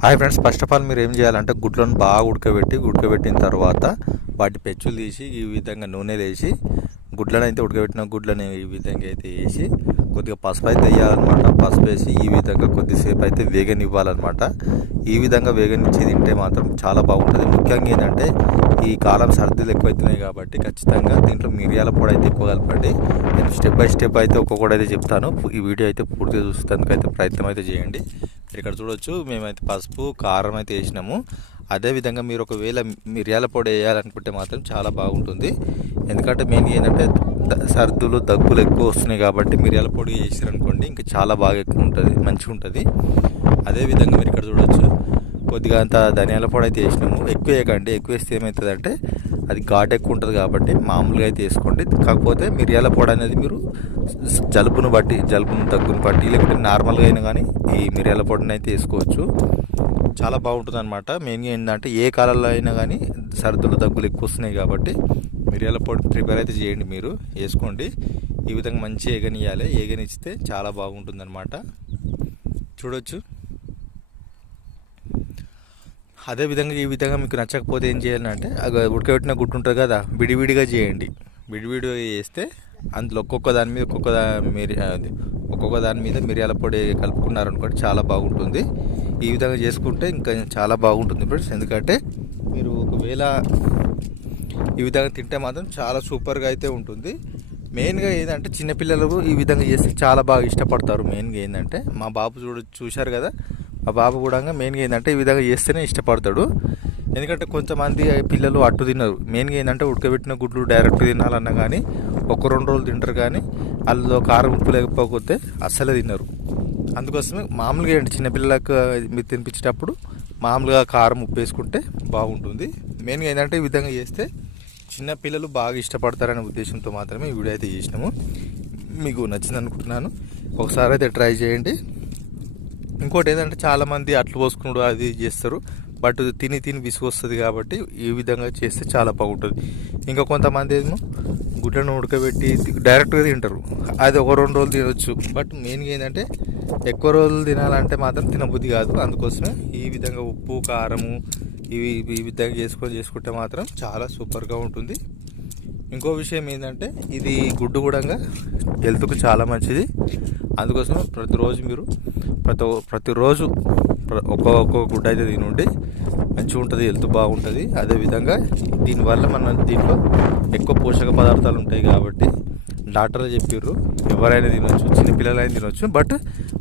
Hi friends, first of all మీరు ఏం చేయాలంటే గుడ్లను బాగా ఉడకబెట్టిన తర్వాత వాటి పెచ్చులు తీసి ఈ విధంగా నూనె వేసి గుడ్లను అయితే ఉడకబెట్టిన గుడ్లను ఈ విధంగా అయితే వేసి కొద్దిగా పసుపు అయితే వేయాలన్నమాట. పసుపు వేసి ఈ విధంగా కొద్దిసేపు అయితే వేగనివ్వాలన్నమాట. ఈ విధంగా వేగనిచ్చి తింటే మాత్రం చాలా బాగుంటుంది. ముఖ్యంగా ఏంటంటే ఈ కాలం సర్దీలు ఎక్కువైతున్నాయి కాబట్టి ఖచ్చితంగా దీంట్లో మిరియాల పొడి అయితే ఎక్కువ కలపండి. నేను స్టెప్ బై స్టెప్ అయితే ఒక్కొక్కటి అయితే చెప్తాను. ఈ వీడియో అయితే పూర్తిగా చూసేందుకు అయితే ప్రయత్నం అయితే చేయండి. ఇక్కడ చూడొచ్చు, మేమైతే పసుపు కారం అయితే వేసినాము. అదేవిధంగా మీరు ఒకవేళ మిరియాల పొడి వేయాలనుకుంటే మాత్రం చాలా బాగుంటుంది. ఎందుకంటే మెయిన్ ఏంటంటే సర్దులు దగ్గులు ఎక్కువ వస్తున్నాయి కాబట్టి మిరియాల పొడి వేసారనుకోండి ఇంకా చాలా బాగా ఎక్కువ ఉంటుంది, మంచిగా ఉంటుంది. అదేవిధంగా మీరు ఇక్కడ చూడొచ్చు, కొద్దిగా అంత ధనియాల పొడి అయితే వేసినాము. ఎక్కువ వేయకండి, ఎక్కువ వేస్తే ఏమవుతుందంటే అది ఘాటు ఎక్కువ ఉంటుంది కాబట్టి మామూలుగా అయితే వేసుకోండి. కాకపోతే మిరియాల పొడి అనేది మీరు జలుబును దగ్గును బట్టి లేకపోతే నార్మల్గా అయినా కానీ ఈ మిరియాల పొడిని అయితే వేసుకోవచ్చు. చాలా బాగుంటుంది అనమాట. మెయిన్గా ఏంటంటే ఏ కాలంలో అయినా కానీ సర్దులు దగ్గులు ఎక్కువ వస్తున్నాయి కాబట్టి మిరియాల పొడి ప్రిపేర్ అయితే చేయండి, మీరు వేసుకోండి. ఈ విధంగా మంచి ఏగనియాలి, ఏగనిస్తే చాలా బాగుంటుంది అనమాట. చూడొచ్చు. అదేవిధంగా ఈ విధంగా మీకు నచ్చకపోతే ఏం చేయాలంటే ఉడకబెట్టిన గుడ్డు ఉంటుంది కదా, విడివిడిగా చేయండి. విడివిడిగా చేస్తే అందులో ఒక్కొక్క దాని మీద మిరియాల పొడి కలుపుకున్నారనుకోండి చాలా బాగుంటుంది. ఈ విధంగా చేసుకుంటే ఇంకా చాలా బాగుంటుంది ఫ్రెండ్స్. ఎందుకంటే మీరు ఒకవేళ ఈ విధంగా తింటే మాత్రం చాలా సూపర్గా అయితే ఉంటుంది. మెయిన్గా ఏంటంటే చిన్నపిల్లలు ఈ విధంగా చేస్తే చాలా బాగా ఇష్టపడతారు. మెయిన్గా ఏంటంటే మా బాబు చూశారు కదా, మా బాబు కూడా మెయిన్గా ఏంటంటే ఈ విధంగా చేస్తేనే ఇష్టపడతాడు. ఎందుకంటే కొంతమంది పిల్లలు అట్టు తిన్నారు. మెయిన్గా ఏంటంటే ఉడకబెట్టిన గుడ్లు డైరెక్ట్ తినాలన్నా కానీ 1-2 రోజులు తింటారు, కానీ అందులో కారం ఉప్పు లేకపోతే అస్సలే తిన్నారు. అందుకోసమే మామూలుగా ఏంటి చిన్నపిల్లలకు మీరు తినిపించేటప్పుడు మామూలుగా కారం ఉప్పు వేసుకుంటే బాగుంటుంది. మెయిన్గా ఏంటంటే ఈ విధంగా చేస్తే చిన్నపిల్లలు బాగా ఇష్టపడతారనే ఉద్దేశంతో మాత్రమే ఈ వీడియో అయితే చేసినాము. మీకు నచ్చింది అనుకుంటున్నాను. ఒకసారి అయితే ట్రై చేయండి. ఇంకోటి ఏంటంటే చాలామంది అట్లు పోసుకున్నాడు అది చేస్తారు, బట్ తిని విసుగు వస్తుంది కాబట్టి ఈ విధంగా చేస్తే చాలా బాగుంటుంది. ఇంకా కొంతమంది ఏమో గుడ్లను ఉడకబెట్టి డైరెక్ట్గా తింటారు, అది 1-2 రోజులు తినవచ్చు. బట్ మెయిన్గా ఏంటంటే ఎక్కువ రోజులు తినాలంటే మాత్రం తినబుద్ధి కాదు. అందుకోసమే ఈ విధంగా ఉప్పు కారము ఈ విధంగా చేసుకుంటే మాత్రం చాలా సూపర్గా ఉంటుంది. ఇంకో విషయం ఏంటంటే ఇది గుడ్డు కూడా హెల్త్కు చాలా మంచిది. అందుకోసం ప్రతిరోజు మీరు ప్రతిరోజు ఒక్కొక్క గుడ్డ అయితే తినండి, మంచిగా ఉంటుంది, హెల్త్ బాగుంటుంది. అదేవిధంగా దీనివల్ల దీంట్లో ఎక్కువ పోషక పదార్థాలు ఉంటాయి కాబట్టి డాక్టర్లు చెప్పారు ఎవరైనా తినొచ్చు, చిన్నపిల్లలైనా తినొచ్చు. బట్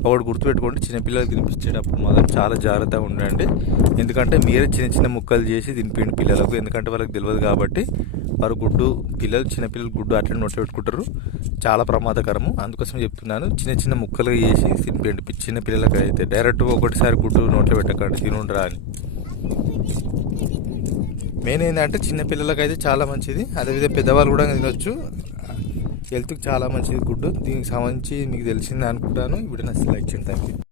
ఒకటి గుర్తుపెట్టుకోండి, చిన్నపిల్లలు తినిపించేటప్పుడు మాత్రం చాలా జాగ్రత్తగా ఉండండి. ఎందుకంటే మీరే చిన్న ముక్కలు చేసి తినిపించండి పిల్లలకు. ఎందుకంటే వాళ్ళకి తెలియదు కాబట్టి వారు చిన్నపిల్లలు గుడ్డు అట్లా నోట్లో పెట్టుకుంటారు, చాలా ప్రమాదకరము. అందుకోసం చెప్తున్నాను, చిన్న ముక్కలుగా చేసి తినిపించండి చిన్న పిల్లలకి. అయితే డైరెక్ట్ ఒకటిసారి గుడ్డు నోట్లో పెట్టకండి, తినుండ్రా అని. మెయిన్ ఏంటంటే చిన్నపిల్లలకి అయితే చాలా మంచిది. అదేవిధంగా పెద్దవాళ్ళు కూడా తినొచ్చు, హెల్త్కి చాలా మంచిది గుడ్డు. దీనికి సంబంధించి మీకు తెలిసిందే అనుకుంటాను. ఈ వీడియో నచ్చితే లైక్ చేయండి. Thank you.